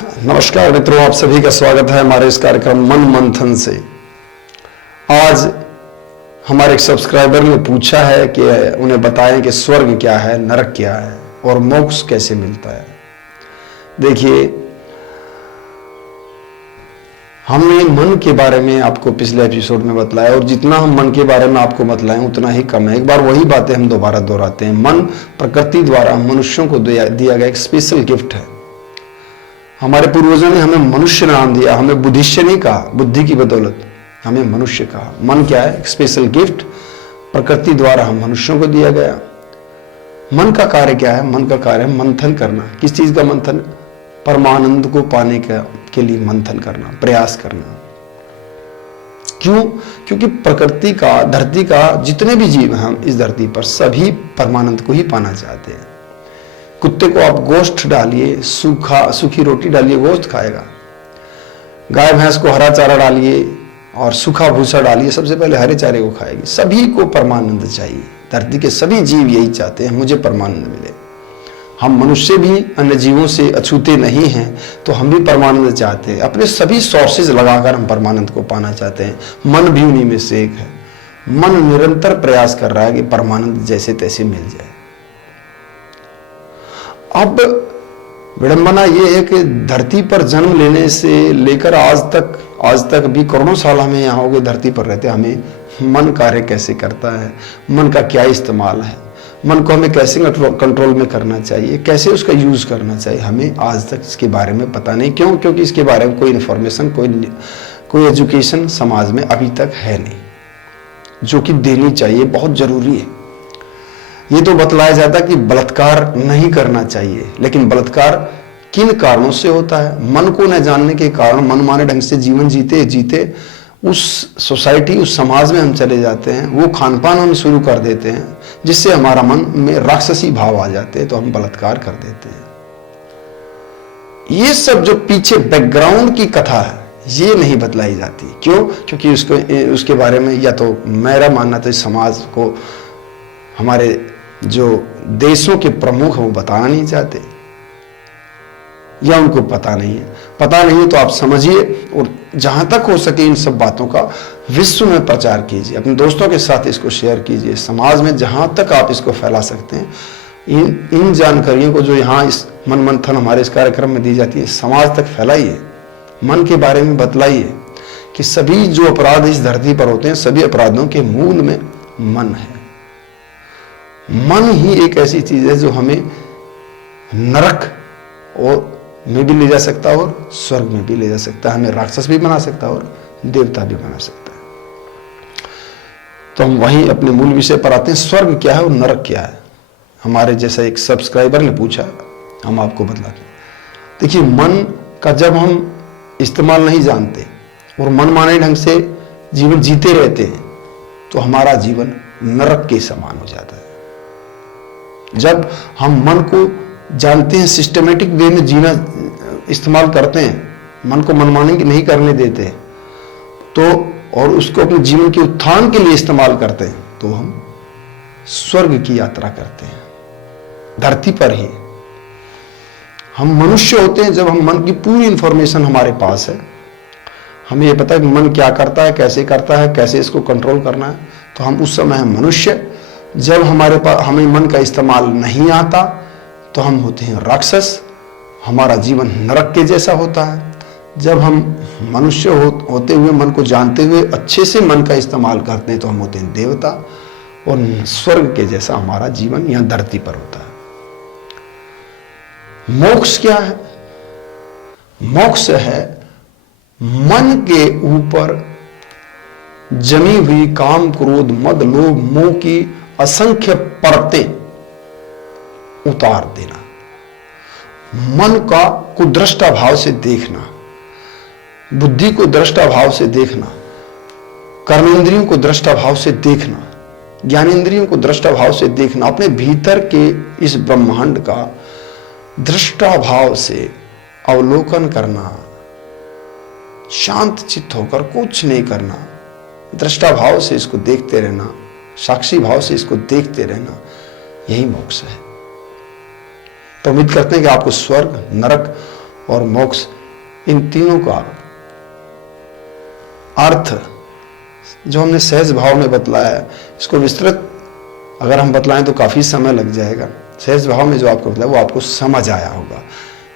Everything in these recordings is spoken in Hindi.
नमस्कार मित्रों, आप सभी का स्वागत है हमारे इस कार्यक्रम मन मंथन से। आज हमारे एक सब्सक्राइबर ने पूछा है कि उन्हें बताएं कि स्वर्ग क्या है, नरक क्या है और मोक्ष कैसे मिलता है। देखिए, हमने मन के बारे में आपको पिछले एपिसोड में बतलाया और जितना हम मन के बारे में आपको बतलाएं उतना ही कम है। एक बार वही बातें हम दोबारा दोहराते हैं। मन प्रकृति द्वारा मनुष्यों को दिया गया एक स्पेशल गिफ्ट है। हमारे पूर्वजों ने हमें मनुष्य नाम दिया, हमें बुद्धिश्य नहीं कहा, बुद्धि की बदौलत हमें मनुष्य कहा। मन क्या है? एक स्पेशल गिफ्ट प्रकृति द्वारा हम मनुष्यों को दिया गया। मन का कार्य क्या है? मन का कार्य है मंथन करना। किस चीज का मंथन? परमानंद को पाने के लिए मंथन करना, प्रयास करना। क्यों? क्योंकि प्रकृति का, धरती का जितने भी जीव हैं हम इस धरती पर, सभी परमानंद को ही पाना चाहते हैं। कुत्ते को आप गोश्त डालिए, सूखी रोटी डालिए, गोश्त खाएगा। गाय भैंस को हरा चारा डालिए और सूखा भूसा डालिए, सबसे पहले हरे चारे को खाएगी। सभी को परमानंद चाहिए। धरती के सभी जीव यही चाहते हैं, मुझे परमानंद मिले। हम मनुष्य भी अन्य जीवों से अछूते नहीं हैं, तो हम भी परमानंद चाहते हैं। अपने सभी सोर्सेज लगाकर हम परमानंद को पाना चाहते हैं। मन भी उन्हीं में से एक है। मन निरंतर प्रयास कर रहा है कि परमानंद जैसे तैसे मिल जाए। अब विडंबना यह है कि धरती पर जन्म लेने से लेकर आज तक भी करोड़ों साल हमें यहाँ हो गए धरती पर रहते, हमें मन कार्य कैसे करता है, मन का क्या इस्तेमाल है, मन को हमें कैसे कंट्रोल में करना चाहिए, कैसे उसका यूज करना चाहिए, हमें आज तक इसके बारे में पता नहीं। क्यों? क्योंकि इसके बारे में कोई इन्फॉर्मेशन, कोई एजुकेशन समाज में अभी तक है नहीं, जो कि देनी चाहिए, बहुत जरूरी है। ये तो बतलाया जाता है कि बलात्कार नहीं करना चाहिए, लेकिन बलात्कार किन कारणों से होता है? मन को न जानने के कारण, मनमाने ढंग से जीवन जीते उस सोसाइटी, उस समाज में हम चले जाते हैं, वो खान पान हम शुरू कर देते हैं, जिससे हमारा मन में राक्षसी भाव आ जाते हैं, तो हम बलात्कार कर देते हैं। ये सब जो पीछे बैकग्राउंड की कथा है, ये नहीं बतलाई जाती। क्यों? क्योंकि उसके बारे में, या तो मेरा मानना तो इस समाज को, हमारे जो देशों के प्रमुख हैं वो बताना नहीं चाहते, या उनको पता नहीं है। पता नहीं तो आप समझिए, और जहां तक हो सके इन सब बातों का विश्व में प्रचार कीजिए, अपने दोस्तों के साथ इसको शेयर कीजिए। समाज में जहां तक आप इसको फैला सकते हैं, इन जानकारियों को जो यहाँ इस मन मंथन हमारे इस कार्यक्रम में दी जाती है, समाज तक फैलाइए। मन के बारे में बतलाइए कि सभी जो अपराध इस धरती पर होते हैं, सभी अपराधों के मूल में मन है। मन ही एक ऐसी चीज है जो हमें नरक में भी ले जा सकता है और स्वर्ग में भी ले जा सकता है। हमें राक्षस भी बना सकता है और देवता भी बना सकता है। तो हम वहीं अपने मूल विषय पर आते हैं। स्वर्ग क्या है और नरक क्या है? हमारे जैसा एक सब्सक्राइबर ने पूछा, हम आपको बतलाते हैं। देखिए, मन का जब हम इस्तेमाल नहीं जानते और मनमाने ढंग से जीवन जीते रहते हैं, तो हमारा जीवन नरक के समान हो जाता है। जब हम मन को जानते हैं, सिस्टमेटिक वे में जीना इस्तेमाल करते हैं, मन को मनमाने नहीं करने देते, तो और उसको अपने जीवन के उत्थान के लिए इस्तेमाल करते हैं, तो हम स्वर्ग की यात्रा करते हैं। धरती पर ही हम मनुष्य होते हैं जब हम मन की पूरी इंफॉर्मेशन हमारे पास है, हमें यह पता है कि मन क्या करता है, कैसे करता है, कैसे इसको कंट्रोल करना है, तो हम उस समय हैं मनुष्य। जब हमारे पास हमें मन का इस्तेमाल नहीं आता, तो हम होते हैं राक्षस, हमारा जीवन नरक के जैसा होता है। जब हम मनुष्य होते हुए, मन को जानते हुए अच्छे से मन का इस्तेमाल करते हैं, तो हम होते हैं देवता, और स्वर्ग के जैसा हमारा जीवन यहाँ धरती पर होता है। मोक्ष क्या है? मोक्ष है मन के ऊपर जमी हुई काम, क्रोध, मद, लोभ, मोह की असंख्य परतें उतार देना। मन को दृष्टा भाव से देखना, बुद्धि को दृष्टा भाव से देखना, कर्मेंद्रियों को दृष्टा भाव से देखना, ज्ञानेंद्रियों को दृष्टा भाव से देखना, अपने भीतर के इस ब्रह्मांड का दृष्टा भाव से अवलोकन करना, शांत चित्त होकर कुछ नहीं करना, दृष्टा भाव से इसको देखते रहना, साक्षी भाव से इसको देखते रहना, यही मोक्ष है। तो उम्मीद करते हैं कि आपको स्वर्ग, नरक और मोक्ष, इन तीनों का अर्थ जो हमने सहज भाव में बतलाया है, इसको विस्तृत अगर हम बतलाएं तो काफ़ी समय लग जाएगा। सहज भाव में जो आपको बताया वो आपको समझ आया होगा।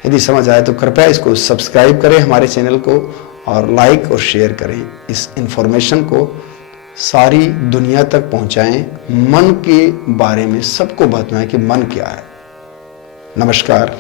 यदि समझ आए तो कृपया इसको सब्सक्राइब करें हमारे चैनल को, और लाइक और शेयर करें। इस इंफॉर्मेशन को सारी दुनिया तक पहुंचाएं। मन के बारे में सबको बताएं कि मन क्या है। नमस्कार।